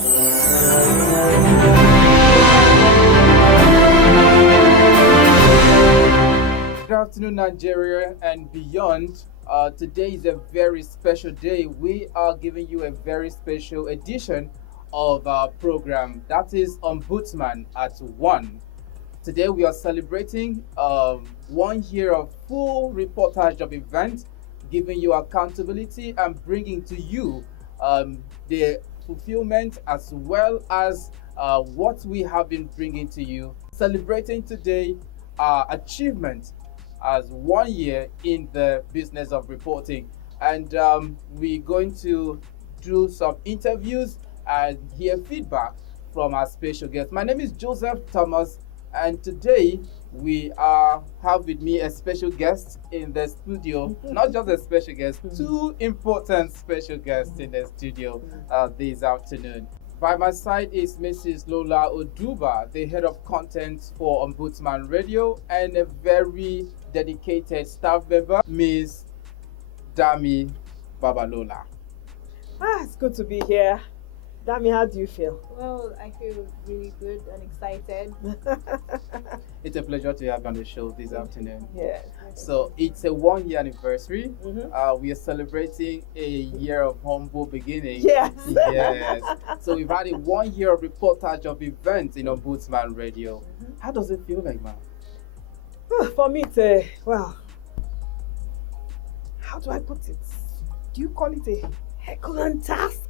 Good afternoon, Nigeria and beyond. Today is a very special day. We are giving you a very special edition of our program that is Ombudsman at 1. Today we are celebrating 1 year of full reportage of events, giving you accountability and bringing to you the fulfillment as well as what we have been bringing to you. Celebrating today our achievement as 1 year in the business of reporting. And we're going to do some interviews and hear feedback from our special guest. My name is Joseph Thomas, and today we have with me a special guest in the studio. Not just a special guest, two important special guests in the studio this afternoon. By my side is Mrs. Lola Oduba, the head of content for Ombudsman Radio, and a very dedicated staff member, Ms. Dami Babalola. It's good to be here. Dami, how do you feel? Well, I feel really good and excited. It's a pleasure to have you on the show this afternoon. Yeah. So it's a 1 year anniversary. Mm-hmm. We are celebrating a year of humble beginning. Yes. Yes. So we've had a 1 year of reportage of events in Ombudsman Radio. How does it feel like, ma'am? For me, how do I put it? Do you call it a Herculean task?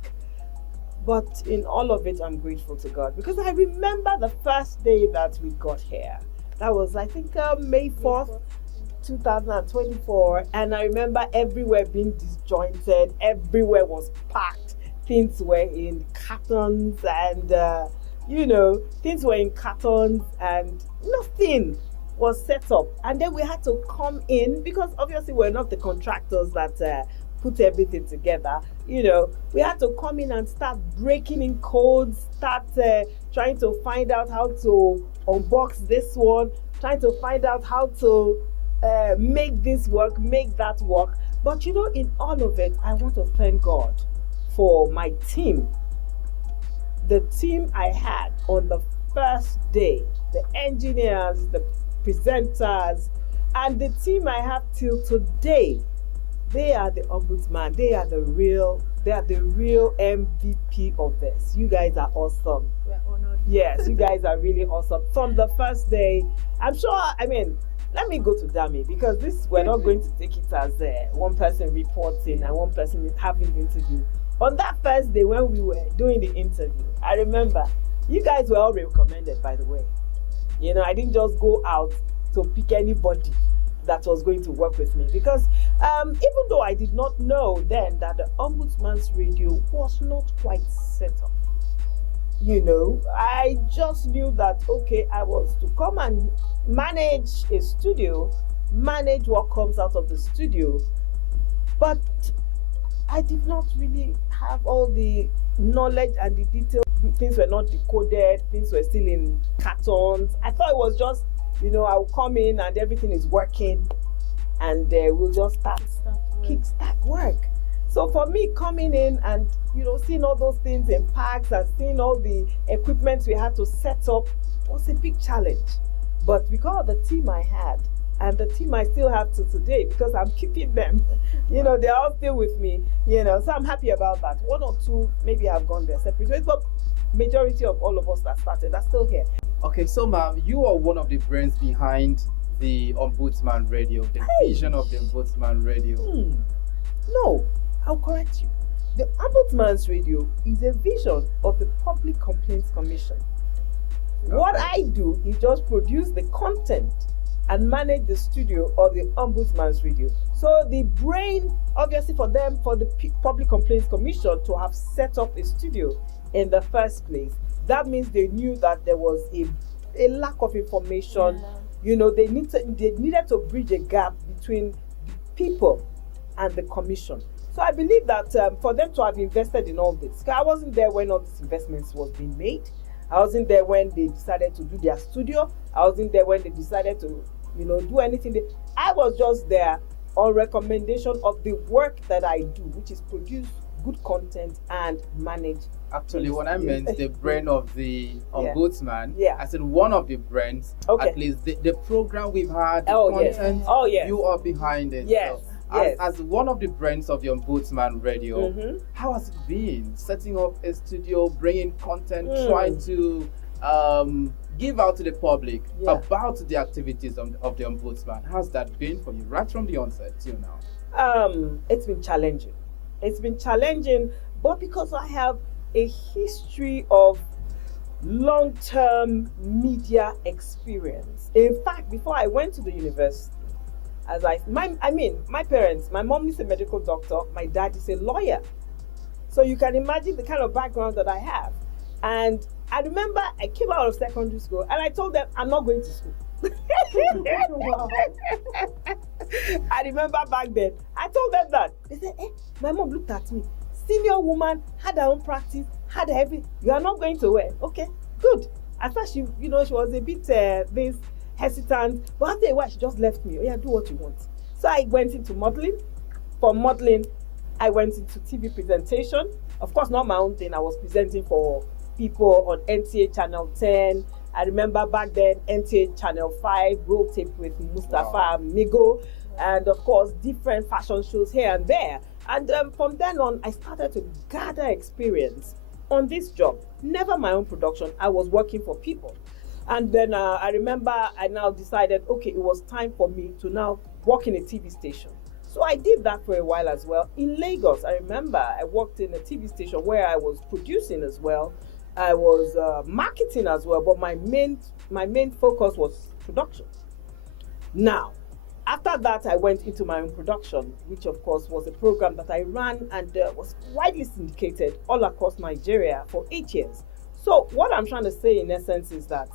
But in all of it, I'm grateful to God because I remember the first day that we got here. That was, I think, May 4th, 2024. And I remember everywhere being disjointed. Everywhere was packed. Things were in cartons and, things were in cartons and nothing was set up. And then we had to come in because obviously we're not the contractors that put everything together. We had to come in and start breaking in codes, start trying to find out how to unbox this one, trying to find out how to make this work, make that work. But in all of it, I want to thank God for my team. The team I had on the first day, the engineers, the presenters, and the team I have till today. They are the ombudsman. They are the real MVP of this. You guys are awesome. We're honored. Yes, you guys are really awesome. From the first day, I'm sure, let me go to Dami because we're not going to take it as one person reporting and one person is having the interview. On that first day when we were doing the interview, I remember you guys were all recommended, by the way. I didn't just go out to pick anybody that was going to work with me because even though I did not know then that the Ombudsman's Radio was not quite set up, I just knew that I was to come and manage a studio, manage what comes out of the studio, but I did not really have all the knowledge and the details. Things were not decoded, things were still in cartons. I thought it was just I'll come in and everything is working and we'll just kickstart work. So for me coming in and, seeing all those things in packs and seeing all the equipment we had to set up was a big challenge. But because of the team I had and the team I still have to today because I'm keeping them, they're all still with me, so I'm happy about that. One or two maybe have gone their separate ways, but majority of all of us that started are still here. Okay, so ma'am, you are one of the brains behind the Ombudsman Radio, the vision of the Ombudsman Radio. No, I'll correct you. The Ombudsman's Radio is a vision of the Public Complaints Commission. Okay. What I do is just produce the content and manage the studio of the Ombudsman's Radio. So the brain, obviously for them, for the Public Complaints Commission to have set up a studio in the first place, that means they knew that there was a lack of information. They needed to bridge a gap between people and the commission. So I believe that for them to have invested in all this, I wasn't there when all these investments was being made. I wasn't there when they decided to do their studio. I wasn't there when they decided to, do anything. I was just there on recommendation of the work that I do, which is produce good content and manage Actually, when I Yeah. meant the brain of the Yeah. ombudsman, Yeah. I said one of the brains. Okay. At least the program we've had, the Oh, yes. content, Oh, yes. you are behind it. Yes. So, Yes. as one of the brains of the ombudsman radio, Mhm. how has it been setting up a studio, bringing content, Mm. trying to give out to the public Yeah. about the activities of the ombudsman? How's that been for you right from the onset till now? It's been challenging. It's been challenging, but because I have a history of long-term media experience. In fact, before I went to the university, my parents, my mom is a medical doctor, my dad is a lawyer. So you can imagine the kind of background that I have. And I remember I came out of secondary school and I told them I'm not going to school. Wow. I remember back then, I told them that. They said, my mom looked at me. Senior woman, had her own practice, had everything. You are not going to where? Okay, good. At first, she was a bit this hesitant, but after a while, she just left me. Oh yeah, do what you want. So I went into modeling. From modeling, I went into TV presentation. Of course, not my own thing. I was presenting for people on NTA Channel 10. I remember back then, NTA Channel 5, roll tape with Mustafa Migo, and of course, different fashion shows here and there. And from then on, I started to gather experience on this job. Never my own production. I was working for people. And then I remember I now decided, okay, it was time for me to now work in a TV station. So I did that for a while as well. In Lagos, I remember I worked in a TV station where I was producing as well. I was marketing as well, but my main focus was production. Now, after that, I went into my own production, which of course was a program that I ran and was widely syndicated all across Nigeria for 8 years. So what I'm trying to say in essence is that,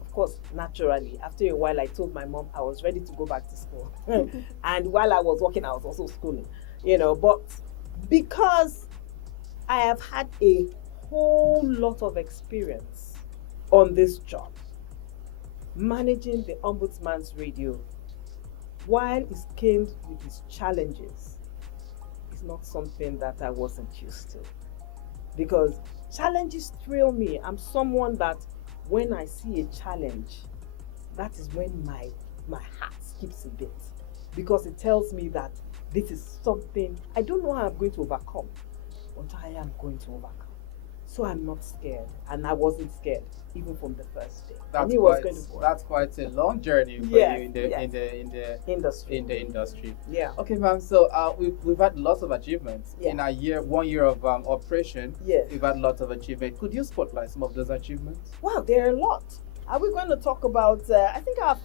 of course, naturally, after a while, I told my mom I was ready to go back to school. And while I was working, I was also schooling, but because I have had a whole lot of experience on this job, managing the Ombudsman's radio, while it came with its challenges, it's not something that I wasn't used to. Because challenges thrill me. I'm someone that when I see a challenge, that is when my heart skips a bit. Because it tells me that this is something I don't know how I'm going to overcome, but I am going to overcome. So I'm not scared, and I wasn't scared even from the first day. That's quite a long journey for Yes, you in the industry. industry. Yeah. Okay, ma'am. So we've had lots of achievements in Yeah. 1 year of operation. Yes. We've had lots of achievements. Could you spotlight some of those achievements? Wow, there are a lot. Are we going to talk about? I think our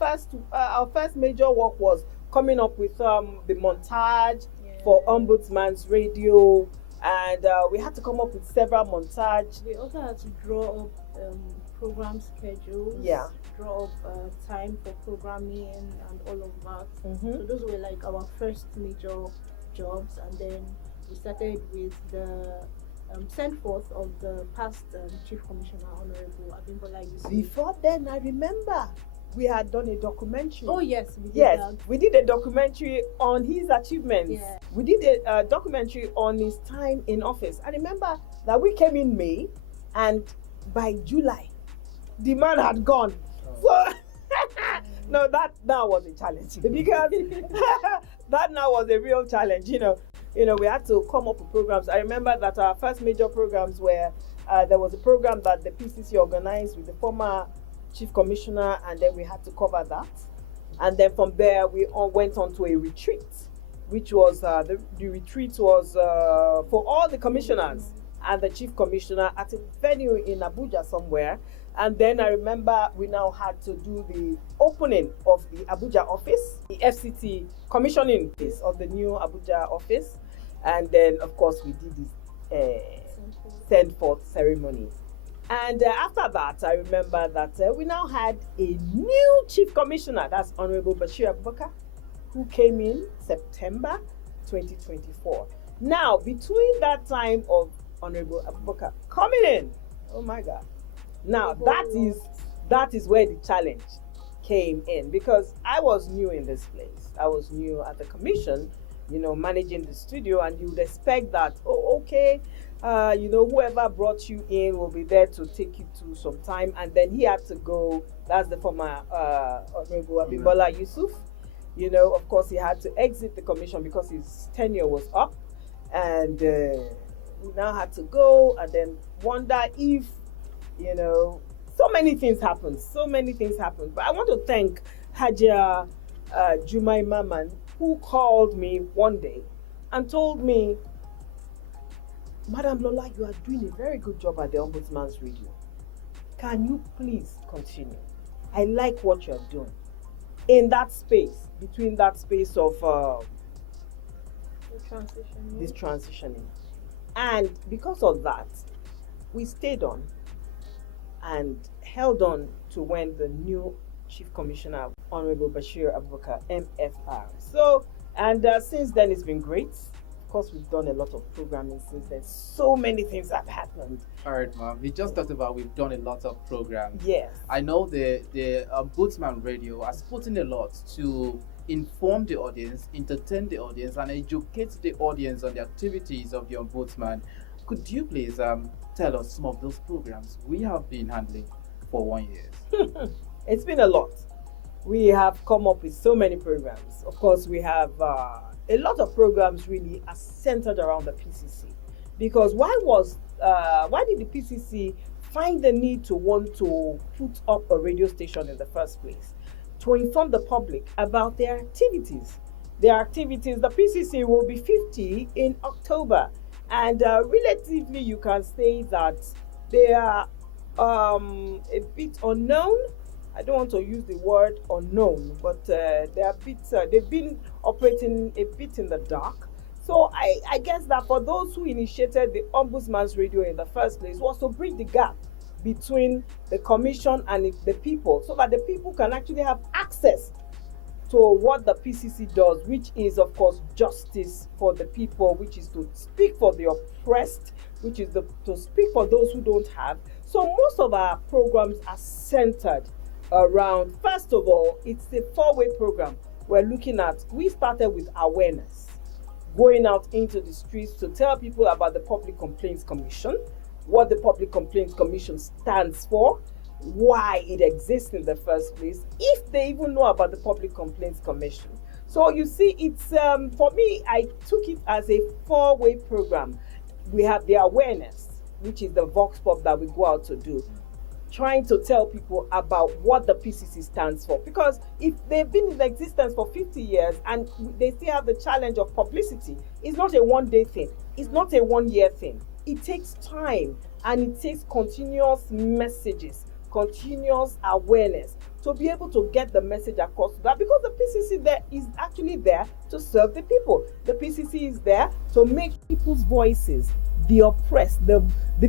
first major work was coming up with the montage for Ombudsman's radio, and we had to come up with several montage. We also had to draw up program schedules. Yeah. Draw up time for programming and all of that. Mm-hmm. So those were like our first major jobs, and then we started with the send forth of the past Chief Commissioner Honorable Abimbola Yusuf. Before then, I remember we had done a documentary. Oh yes, we did Yes, that. we did a documentary on his achievements. Yeah. We did a documentary on his time in office. I remember that we came in May, and by July, the man had gone. So, no, that now was a challenge because that now was a real challenge. We had to come up with programs. I remember that our first major programs were there was a program that the PCC organized with the former Chief Commissioner, and then we had to cover that. And then from there, we all went on to a retreat, which was the retreat was for all the commissioners and the Chief Commissioner at a venue in Abuja somewhere. And then I remember we now had to do the opening of the Abuja office, the FCT commissioning piece of the new Abuja office. And then, of course, we did this send forth ceremony. And after that, I remember that we now had a new Chief Commissioner, that's Honorable Bashir Abubakar, who came in September 2024. Now, between that time of Honorable Abubakar coming in, oh my God, now that is where the challenge came in, because I was new in this place. I was new at the commission, managing the studio, and you would expect that, whoever brought you in will be there to take you to some time, and then he had to go. That's the former Honorable Abimbola Yusuf. Of course, he had to exit the commission because his tenure was up, and he now had to go, and then wonder if, so many things happened. So many things happened. But I want to thank Haja Jumai Maman, who called me one day and told me, Madam Lola, you are doing a very good job at the Ombudsman's Radio. Can you please continue? I like what you're doing. In that space, between that space of this transitioning. And because of that, we stayed on and held on to when the new Chief Commissioner, Honorable Bashir Abubakar, MFR. So, and since then it's been great. Of course, we've done a lot of programming since then. So many things have happened. All right, ma'am. We just talked about we've done a lot of programs. Yes. I know the Ombudsman Radio has put in a lot to inform the audience, entertain the audience, and educate the audience on the activities of the Ombudsman. Could you please tell us some of those programs we have been handling for 1 year? It's been a lot. We have come up with so many programs. Of course, we have a lot of programs really are centered around the PCC. Because why did the PCC find the need to want to put up a radio station in the first place? To inform the public about their activities. The PCC will be 50 in October. And relatively, you can say that they are a bit unknown. I don't want to use the word unknown, but they are they've been operating a bit in the dark. So I guess that for those who initiated the Ombudsman's Radio in the first place was to bridge the gap between the commission and the people, so that the people can actually have access to what the PCC does, which is, of course, justice for the people, which is to speak for the oppressed, which is to speak for those who don't have. So most of our programs are centered around, first of all, it's a four-way program. We started with awareness, going out into the streets to tell people about the Public Complaints Commission, what the Public Complaints Commission stands for, why it exists in the first place, if they even know about the Public Complaints Commission. So you see, it's for me, I took it as a four-way program. We have the awareness, which is the vox pop that we go out to do, trying to tell people about what the PCC stands for. Because if they've been in existence for 50 years and they still have the challenge of publicity, it's not a one-day thing. It's not a one-year thing. It takes time, and it takes continuous messages, continuous awareness to be able to get the message across to that, because the PCC there is actually there to serve the people. The PCC is there to make people's voices, the oppressed, the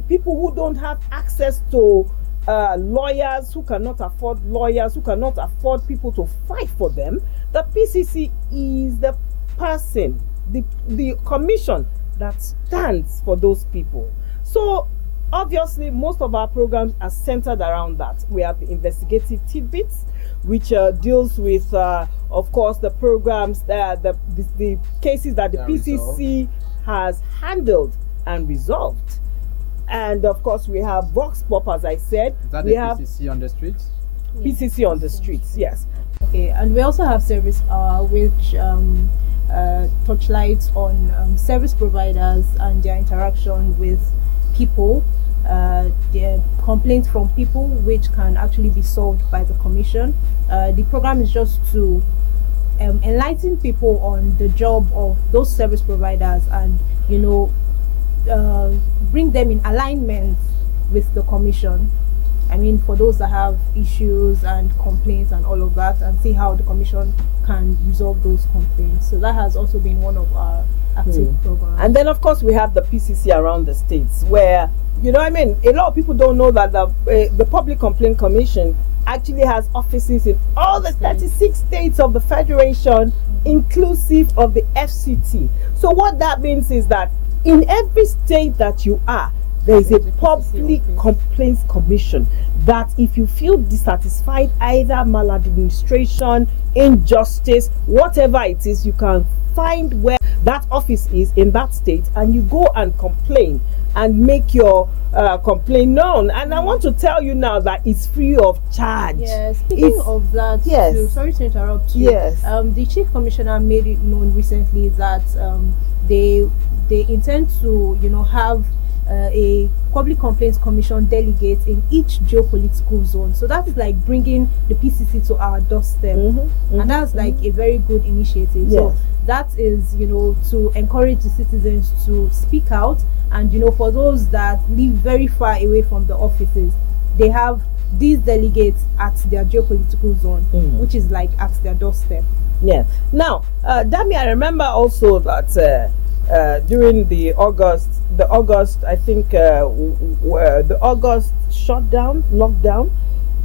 people who don't have access to lawyers, who cannot afford lawyers, who cannot afford people to fight for them. The PCC is the person, the commission that stands for those people. So obviously, most of our programs are centered around that. We have the investigative tidbits, which deals with, of course, the programs, the cases that the PCC has handled and resolved. And of course, we have Vox Pop, as I said. Is that the PCC on the streets? PCC on the streets, yes. Okay, and we also have Service Hour, which touchlights on service providers and their interaction with people, their complaints from people, which can actually be solved by the commission. The program is just to enlighten people on the job of those service providers, and bring them in alignment with the commission. I mean, for those that have issues and complaints and all of that, and see how the commission can resolve those complaints. So that has also been one of our active programs. And then, of course, we have the PCC around the states, where, a lot of people don't know that the Public Complaint Commission actually has offices in all the 36 states of the Federation, inclusive of the FCT. So what that means is that in every state that you are, there is a Public Complaints Commission that, if you feel dissatisfied, either maladministration, injustice, whatever it is, you can find where that office is in that state, and you go and complain and make your complaint known. And I want to tell you now that it's free of charge. Yes. Speaking of that, yes. too, sorry to interrupt you. Yes. The chief commissioner made it known recently that they intend to, have a public complaints commission delegate in each geopolitical zone. So that is like bringing the PCC to our doorstep, and that's like a very good initiative. Yes. So that is, to encourage the citizens to speak out, and for those that live very far away from the offices, they have these delegates at their geopolitical zone, which is like at their doorstep. Yeah. Now, Dami, I remember also that during the August, I think, the August lockdown,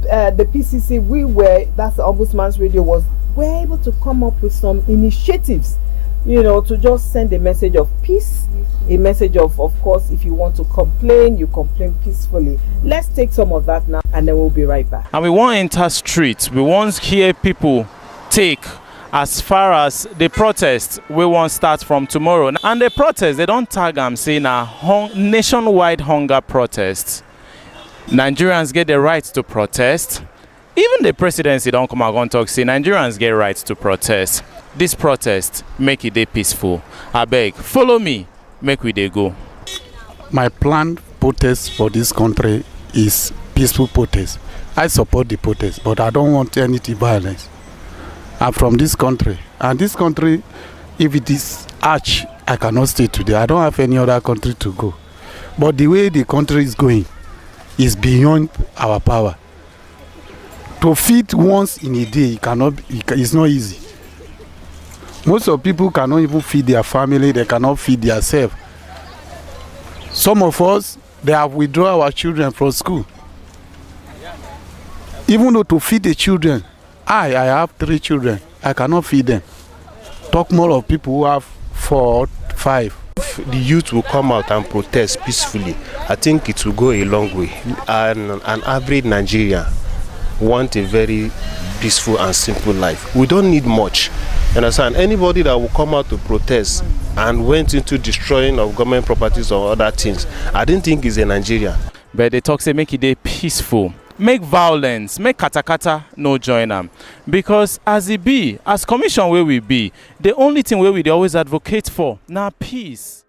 the PCC, that's the Ombudsman's Radio, were able to come up with some initiatives, to just send a message of peace, a message of course, if you want to complain, you complain peacefully. Let's take some of that now, and then we'll be right back. And we won't enter streets. We won't hear people take as far as the protest we won't start from tomorrow. And the protest, they don't tag them saying a nationwide hunger protest. Nigerians get the right to protest. Even the presidency don't come out and talk, say Nigerians get rights to protest. This protest, make it peaceful. I beg, follow me, make we dey go. My planned protest for this country is peaceful protest. I support the protest, but I don't want any violence. I'm from this country, and this country, if it is arch, I cannot stay today. I don't have any other country to go. But the way the country is going is beyond our power. To feed once in a day, it's not easy. Most of people cannot even feed their family, they cannot feed themselves. Some of us, they have withdrawn our children from school. Even though to feed the children, I have 3 children, I cannot feed them. Talk more of people who have 4, 5. If the youth will come out and protest peacefully, I think it will go a long way. And an average Nigerian want a very peaceful and simple life. We don't need much. You understand? Anybody that will come out to protest and went into destroying of government properties or other things, I didn't think is a Nigerian. But they talk say make it peaceful. Make violence, make katakata no join them. Because as it be, as commission where we be, the only thing where we always advocate for, now peace.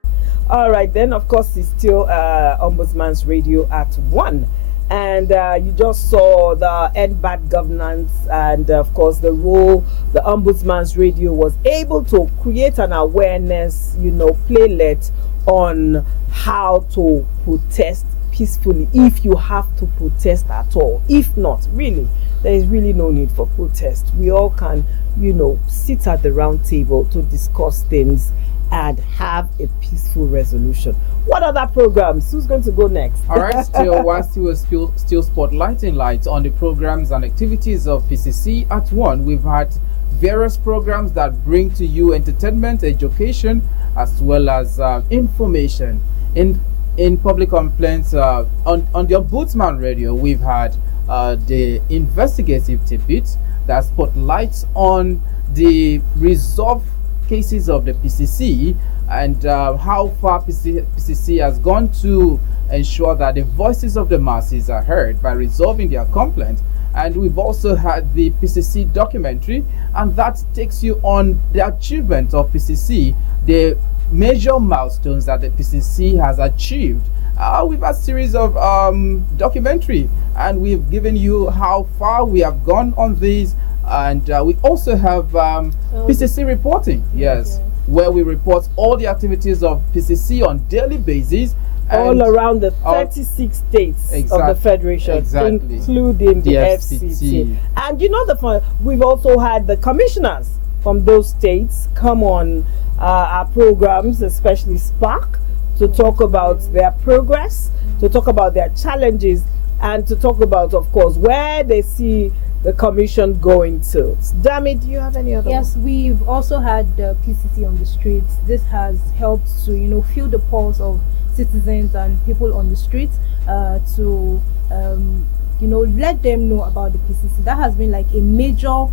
All right, then of course it's still Ombudsman's Radio at 1. And you just saw the end bad governance, and of course the role the Ombudsman's Radio was able to create an awareness, playlet on how to protest peacefully, if you have to protest at all. If not, really, there is really no need for protest. We all can, sit at the round table to discuss things and have a peaceful resolution. What other programs? Who's going to go next? All right, still spotlighting lights on the programs and activities of PCC at 1. We've had various programs that bring to you entertainment, education, as well as information. In public complaints, on the Ombudsman Radio, we've had the investigative tidbit that spotlights on the resolved cases of the PCC and how far PCC has gone to ensure that the voices of the masses are heard by resolving their complaints. And we've also had the PCC documentary, and that takes you on the achievements of PCC, the major milestones that the PCC has achieved. We've had a series of documentary, and we've given you how far we have gone on these. And we also have PCC reporting, yes, where we report all the activities of PCC on daily basis. All around the 36 states of the Federation, including the FCT. And we've also had the commissioners from those states come on our programs, especially Spark, to talk about their progress, to talk about their challenges, and to talk about, of course, where they see the commission going to. Dami, do you have any other? Yes, we've also had the PCC on the streets. This has helped to, feel the pulse of citizens and people on the streets, to let them know about the PCC. That has been like a major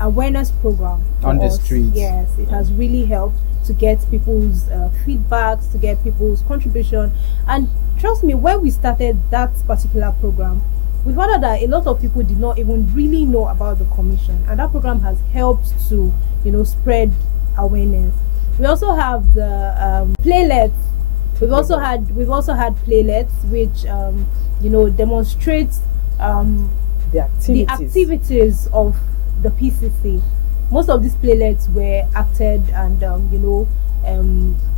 awareness program for On the us. streets. Yes, it has really helped to get people's feedbacks, to get people's contribution. And trust me, when we started that particular program, we found out that a lot of people did not even really know about the commission, and that program has helped to, spread awareness. We also have the playlets. We've also had playlets which demonstrates The the activities of the PCC. Most of these playlets were acted and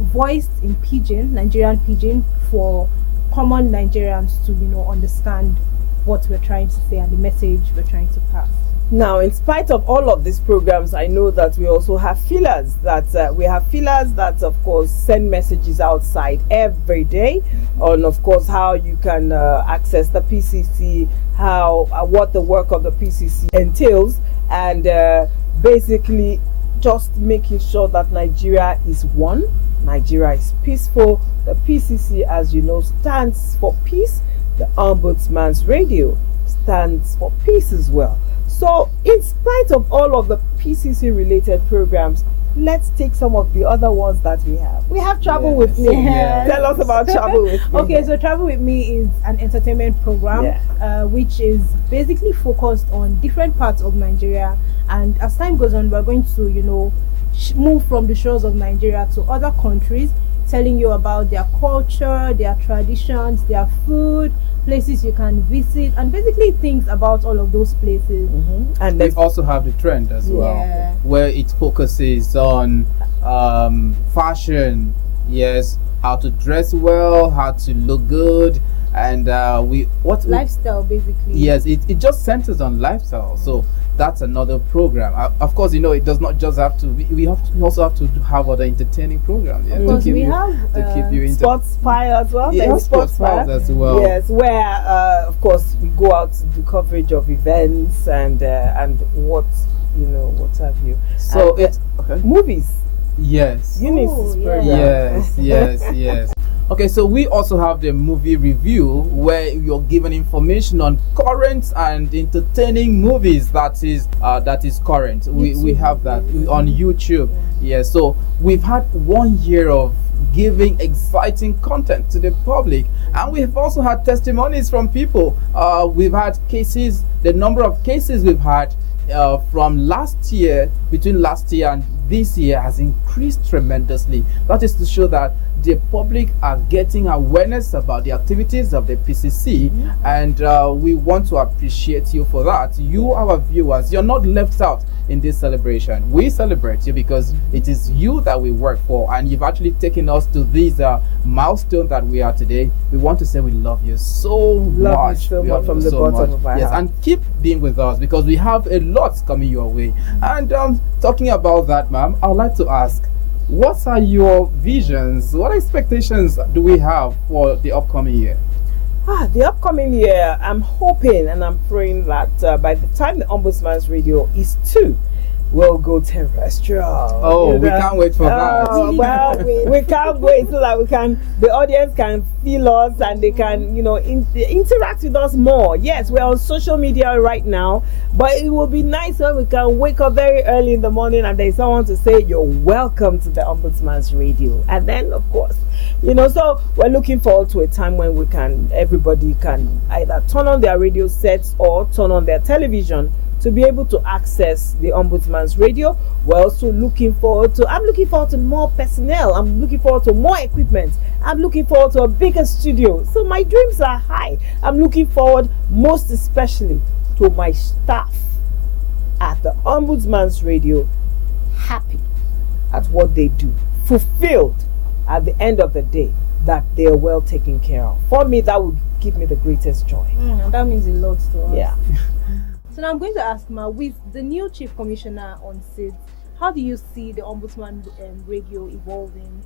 voiced in pidgin, Nigerian pidgin, for common Nigerians to understand what we're trying to say and the message we're trying to pass. Now, in spite of all of these programs, I know that we also have fillers that, of course, send messages outside every day on, of course, how you can access the PCC, what the work of the PCC entails, and basically just making sure that Nigeria is one, Nigeria is peaceful. The PCC, as you know, stands for peace. The Ombudsman's Radio stands for peace as well. So, in spite of all of the PCC related programs, let's take some of the other ones that we have. We have Travel with Me. Yes. Tell us about Travel with Me. Okay, so Travel with Me is an entertainment program, which is basically focused on different parts of Nigeria. And as time goes on, we're going to, move from the shores of Nigeria to other countries, telling you about their culture, their traditions, their food, places you can visit, and basically things about all of those places. And We also have the trend as well, where it focuses on fashion, yes, how to dress well, how to look good, and lifestyle basically. Yes, it just centers on lifestyle. So that's another program. Of course, it does not just have to. We also have to have other entertaining programs. Yeah, Because we have to keep you in Sports Spy as well. Yeah, There's Sports Spy as well. Yes, where of course we go out to do coverage of events and what have you. So And, it's okay. movies. Yes. Eunice's program. Yes. Okay, so we also have the movie review where you're given information on current and entertaining movies that is current. We have that on YouTube. Yeah, so we've had 1 year of giving exciting content to the public, and we've also had testimonies from people. We've had cases. The number of cases we've had from last year, between last year and this year, has increased tremendously. That is to show that the public are getting awareness about the activities of the PCC, and we want to appreciate you for that. You, our viewers, you're not left out in this celebration. We celebrate you because it is you that we work for, and you've actually taken us to this milestone that we are today. We want to say we love you so much. You so much from the bottom of our heart. And keep being with us because we have a lot coming your way. And talking about that, ma'am, I would like to ask, what are your visions? What expectations do we have for the upcoming year? The upcoming year, I'm hoping and I'm praying that by the time the Ombudsman's Radio is 2, we'll go terrestrial. Oh, we can't wait for that. Well, we can't wait so that the audience can feel us and they can, interact with us more. Yes, we're on social media right now, but it will be nice when we can wake up very early in the morning and there's someone to say, "You're welcome to the Ombudsman's Radio." And then, of course, so we're looking forward to a time when everybody can either turn on their radio sets or turn on their television to be able to access the Ombudsman's Radio. We're also I'm looking forward to more personnel. I'm looking forward to more equipment. I'm looking forward to a bigger studio. So my dreams are high. I'm looking forward most especially to my staff at the Ombudsman's Radio happy at what they do, fulfilled at the end of the day that they are well taken care of. For me, that would give me the greatest joy. That means a lot to us. Yeah. So now I'm going to ask Ma, with the new Chief Commissioner on seat, how do you see the Ombudsman Radio evolving?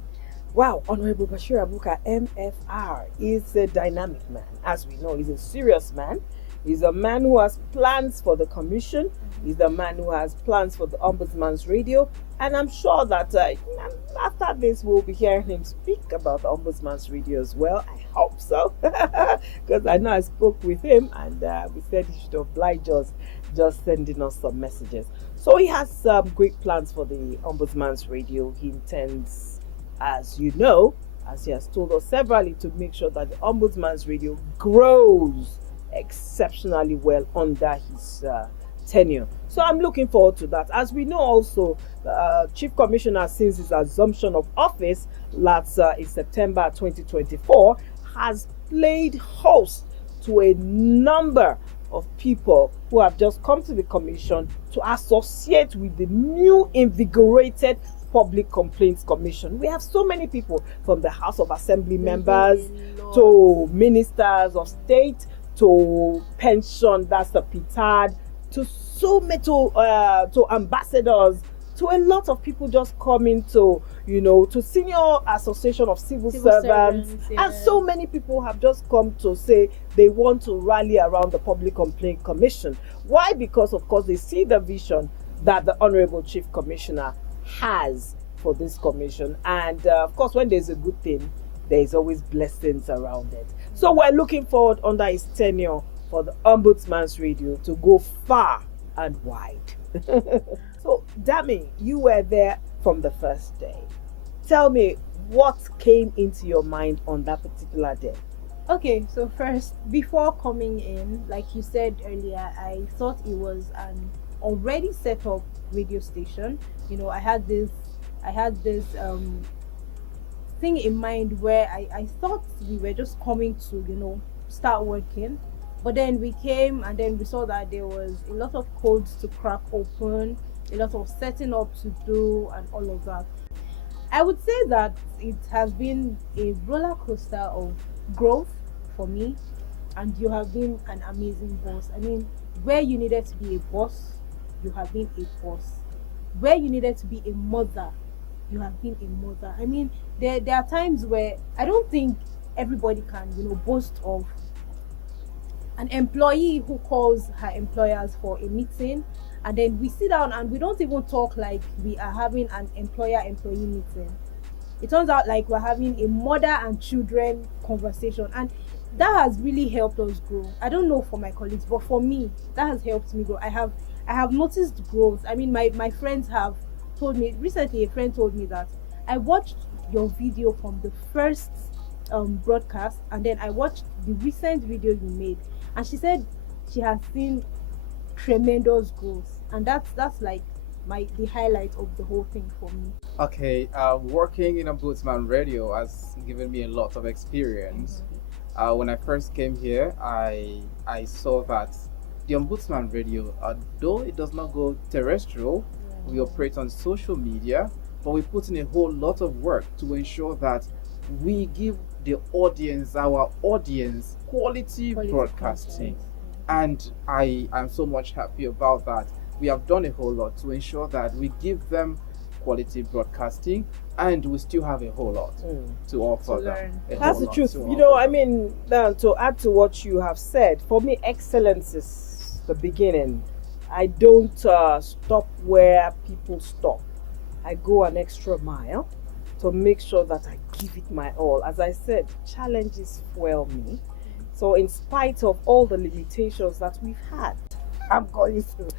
Wow, Honorable Bashir Abuka, MFR, is a dynamic man. As we know, he's a serious man. He's a man who has plans for the commission. He's the man who has plans for the Ombudsman's Radio. And I'm sure that after this, we'll be hearing him speak about the Ombudsman's Radio as well. I hope so. Because I know I spoke with him and we said he should oblige us just sending us some messages. So he has some great plans for the Ombudsman's Radio. He intends, as you know, as he has told us severally, to make sure that the Ombudsman's Radio grows exceptionally well under his tenure. So I'm looking forward to that. As we know also, Chief Commissioner, since his assumption of office last in September 2024, has played host to a number of people who have just come to the commission to associate with the new invigorated Public Complaints Commission. We have so many people, from the House of Assembly members to ministers of state to pension, that's the PITAD, to so many, to ambassadors, to a lot of people just coming to, to Senior Association of Civil Servants. Yeah. And so many people have just come to say they want to rally around the Public Complaint Commission. Why? Because, of course, they see the vision that the Honorable Chief Commissioner has for this commission. And, of course, when there's a good thing, there's always blessings around it. So we're looking forward under his tenure for the Ombudsman's Radio to go far and wide. So, Dami, you were there from the first day. Tell me what came into your mind on that particular day. Okay, so first, before coming in, like you said earlier, I thought it was an already set up radio station. I had this thing in mind where I thought we were just coming to, start working. But then we came and then we saw that there was a lot of codes to crack open, a lot of setting up to do and all of that. I would say that it has been a roller coaster of growth for me, and you have been an amazing boss. I mean, where you needed to be a boss, you have been a boss. Where you needed to be a mother, you have been a mother. I mean, there are times where I don't think everybody can, boast of an employee who calls her employers for a meeting, and then we sit down and we don't even talk like we are having an employer-employee meeting. It turns out like we're having a mother and children conversation, and that has really helped us grow. I don't know for my colleagues, but for me, that has helped me grow. I have noticed growth. I mean, my friends have told me recently. A friend told me that I watched your video from the first broadcast, and then I watched the recent video you made, and she said she has seen tremendous growth, and that's like the highlight of the whole thing for me. Okay, working in Ombudsman Radio has given me a lot of experience. When I first came here, I saw that the Ombudsman Radio, though it does not go terrestrial, we operate on social media, but we put in a whole lot of work to ensure that we give our audience quality broadcasting. And I am so much happy about that. We have done a whole lot to ensure that we give them quality broadcasting, and we still have a whole lot to offer them. That's the truth. To add to what you have said, for me, excellence is the beginning. I don't stop where people stop. I go an extra mile to make sure that I give it my all. As I said, challenges fuel me. So in spite of all the limitations that we've had, I'm going through,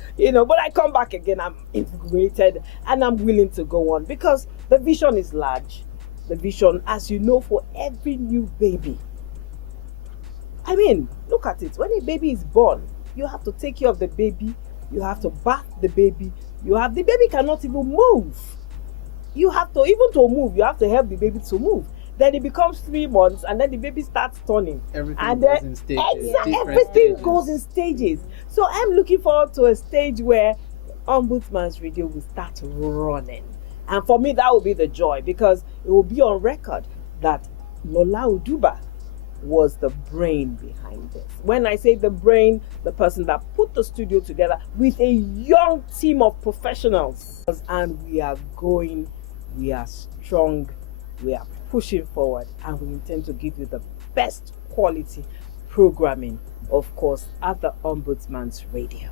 but I come back again, I'm invigorated and I'm willing to go on because the vision is large. The vision, as you know, for every new baby. I mean, look at it. When a baby is born, you have to take care of the baby. You have to bath the baby. The baby cannot even move. You have to help the baby to move. Then it becomes 3 months, and then the baby starts turning. Everything goes in stages. Everything goes in stages. So I'm looking forward to a stage where Ombudsman's Radio will start running. And for me, that will be the joy, because it will be on record that Lola Uduba was the brain behind this. When I say the brain, the person that put the studio together with a young team of professionals. And we are strong, we are pushing forward, and we intend to give you the best quality programming, of course, at the Ombudsman's Radio.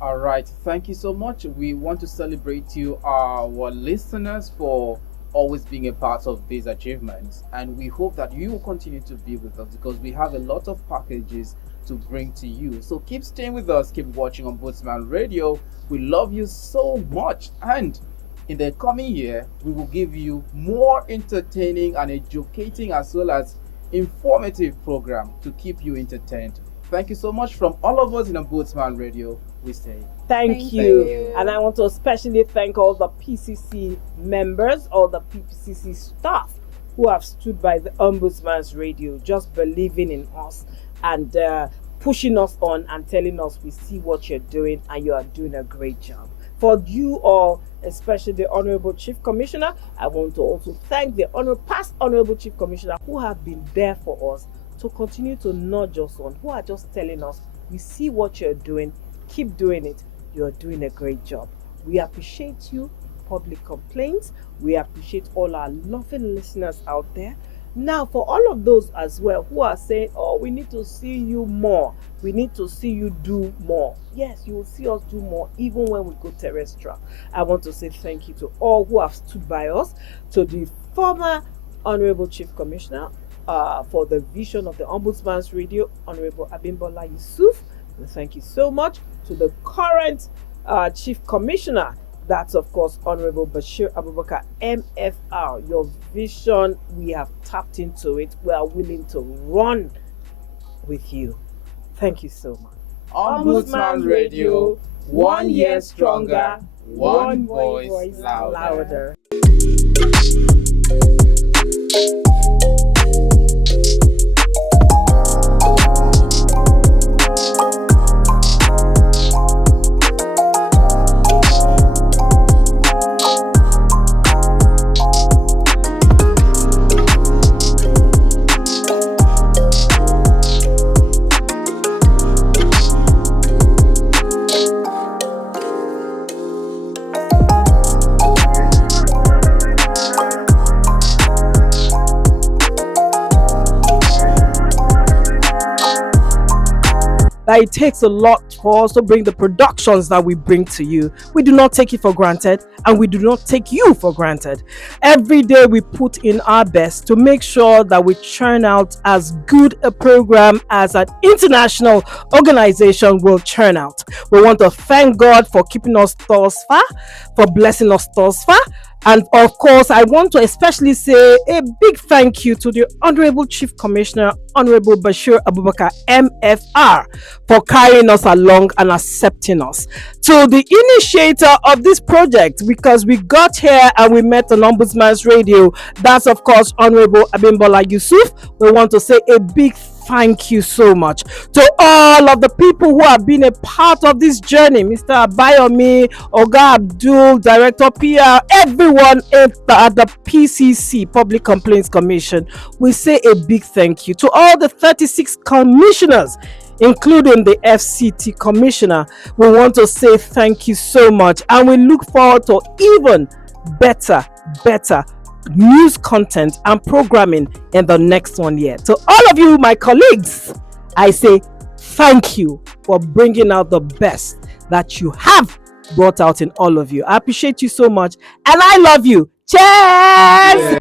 All right, thank you so much. We want to celebrate you, our listeners, for always being a part of these achievements. And we hope that you will continue to be with us because we have a lot of packages to bring to you. So keep staying with us, keep watching Ombudsman Radio. We love you so much. And in the coming year, we will give you more entertaining and educating as well as informative program to keep you entertained. Thank you so much from all of us in Ombudsman Radio. We say Thank you. And I want to especially thank all the PCC members, all the PCC staff who have stood by the Ombudsman's Radio, just believing in us and pushing us on and telling us we see what you're doing and you are doing a great job. For you all, especially the Honorable Chief Commissioner, I want to also thank the past Honorable Chief Commissioner who have been there for us to continue to nudge us on, who are just telling us, we see what you're doing, keep doing it, you're doing a great job. We appreciate you, public complaints. We appreciate all our loving listeners out there. Now, for all of those as well who are saying, oh, we need to see you more, we need to see you do more. Yes, you will see us do more even when we go terrestrial. I want to say thank you to all who have stood by us, to the former Honorable Chief Commissioner for the vision of the Ombudsman's Radio, Honorable Abimbola Yusuf. Thank you so much. To the current Chief Commissioner, that's of course Honorable Bashir Abubakar, MFR. Your vision, we have tapped into it. We are willing to run with you. Thank you so much. Ombudsman Radio, 1 year stronger, one voice louder. That it takes a lot for us to bring the productions that we bring to you. We do not take it for granted, and we do not take you for granted. Every day we put in our best to make sure that we churn out as good a program as an international organization will churn out. We want to thank God for keeping us thus far, for blessing us thus far. And of course, I want to especially say a big thank you to the Honorable Chief Commissioner, Honorable Bashir Abubakar, MFR, for carrying us along and accepting us. To the initiator of this project, because we got here and we met on Ombudsman's Radio, that's of course Honorable Abimbola Yusuf. We want to say a big thank you so much to all of the people who have been a part of this journey. Mr. Abayomi, Oga Abdul, Director PR, everyone at the PCC, Public Complaints Commission. We say a big thank you to all the 36 commissioners, including the FCT Commissioner. We want to say thank you so much, and we look forward to even better news content and programming in the next 1 year. To all of you, my colleagues, I say thank you for bringing out the best that you have brought out in all of you. I appreciate you so much, and I love you. Cheers!